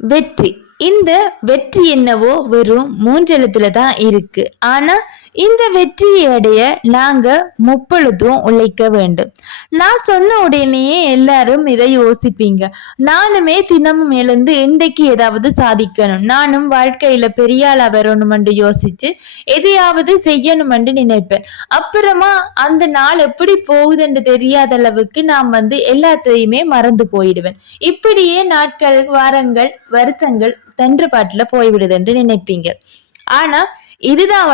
வெற்றி. இந்த வெற்றி என்னவோ வெறும் 3 எழுத்துல தான் இருக்கு. ஆனா இந்த வெற்றியை அடைய நாங்க முப்பொழுதும் உழைக்க வேண்டும். நான் சொன்ன உடனேயே எல்லாரும் இதை யோசிப்பீங்க. நானுமே தினமும் எழுந்து இன்றைக்கு ஏதாவது சாதிக்கணும், நானும் வாழ்க்கையில பெரிய ஆளா வரணும் என்று யோசிச்சு எதையாவது செய்யணும் என்று நினைப்பேன். அப்புறமா அந்த நாள் எப்படி போகுதுன்னு தெரியாத அளவுக்கு நான் எல்லாத்தையுமே மறந்து போயிடுவேன். இப்படியே நாட்கள், வாரங்கள், வருஷங்கள் தென்று பாட்டுல போய்விடுது என்று நினைப்பீங்க. ஆனா இதுதான்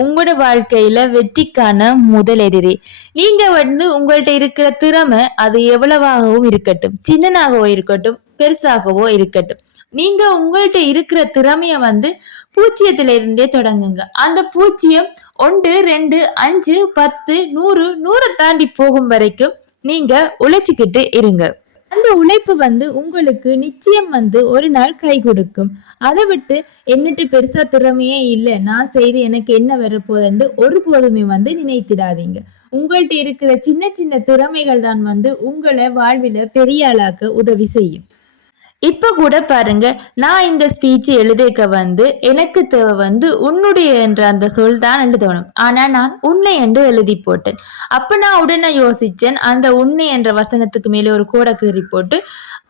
உங்களோட வாழ்க்கையில வெற்றிக்கான முதல் எதிரி. நீங்க உங்கள்ட்ட இருக்கிற திறமை அது எவ்வளவாகவும் இருக்கட்டும், சின்னனாகவோ இருக்கட்டும், பெருசாகவோ இருக்கட்டும், நீங்க உங்கள்ட்ட இருக்கிற திறமைய பூச்சியத்தில இருந்தே தொடங்குங்க. அந்த பூச்சியம் 1, 2, 5, 10, 100, 100 தாண்டி போகும் வரைக்கும் நீங்க உழைச்சுக்கிட்டு இருங்க. அந்த உழைப்பு உங்களுக்கு நிச்சயம் ஒரு நாள் கை கொடுக்கும். அதை விட்டு என்னட்டு பெருசா திறமையே இல்லை, நான் செய்து எனக்கு என்ன வரப்போகுதுன்னு ஒருபோதுமே நினைத்திடாதீங்க. உங்கள்ட்ட இருக்கிற சின்ன சின்ன திறமைகள் தான் உங்களை வாழ்வில பெரிய ஆளாக்க உதவி செய்யும். இப்ப கூட பாருங்க, நான் இந்த ஸ்பீச் எழுதிக்க எனக்கு தேவை உன்னுடைய என்ற அந்த சொல் தான் எழுதணும். ஆனா நான் உன்னை என்று எழுதி போட்டேன். அப்ப நான் உடனே யோசிச்சேன், அந்த உன்னை என்ற வசனத்துக்கு மேலே ஒரு கோடை கீறி போட்டு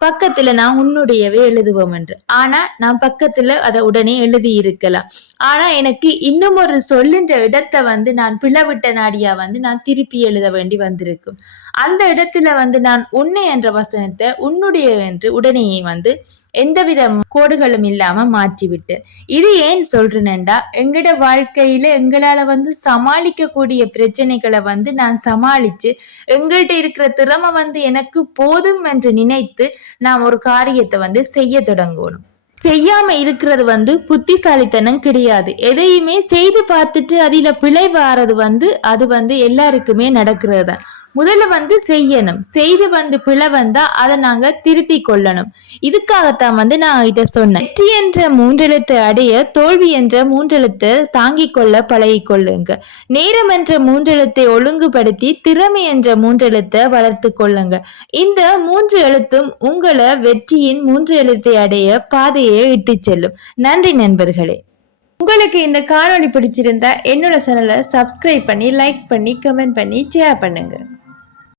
பக்கத்துல நான் உன்னுடையவே எழுதுவோம் என்று. ஆனா நான் பக்கத்துல அதை உடனே எழுதி இருக்கலாம். ஆனா எனக்கு இன்னும் ஒரு சொல்லுன்ற இடத்தை நான் பிளவிட்ட நாடியா நான் திருப்பி எழுத வேண்டி வந்திருக்கும். அந்த இடத்துல நான் உன்னை என்ற வசனத்தை உன்னுடைய என்று உடனேயே எந்தவித கோடுகளும் இல்லாம மாற்றிவிட்டு. இது ஏன் சொல்றேன்டா, எங்கட வாழ்க்கையில எங்களால சமாளிக்க கூடிய பிரச்சனைகளை நான் சமாளிச்சு எங்கள்கிட்ட இருக்கிற திறமை எனக்கு போதும் என்று நினைத்து நாம் ஒரு காரியத்தை செய்ய தொடங்கணும். செய்யாம இருக்கிறது புத்திசாலித்தனம் கிடையாது. எதையுமே செய்து பார்த்துட்டு அதில பிழை வாரது அது எல்லாருக்குமே நடக்கிறது தான். முதல்ல செய்யணும், செய்து பிழை வந்தா அதை நாங்க திருத்தி கொள்ளணும். இதுக்காகத்தான் நான் இதை சொன்னேன். வெற்றி என்ற 3 எழுத்தை அடைய தோல்வி என்ற 3 எழுத்தை தாங்கிக் கொள்ள பழகி கொள்ளுங்க. நேரம் என்ற 3 எழுத்தை ஒழுங்குபடுத்தி திறமை என்ற 3 எழுத்தை வளர்த்து கொள்ளுங்க. இந்த 3 எழுத்தும் உங்களை வெற்றியின் 3 எழுத்தை அடைய பாதையை இட்டு செல்லும். நன்றி நண்பர்களே. உங்களுக்கு இந்த காணொளி பிடிச்சிருந்தா என்னோட சேனலை சப்ஸ்கிரைப் பண்ணி, லைக் பண்ணி, கமெண்ட் பண்ணி, ஷேர் பண்ணுங்க.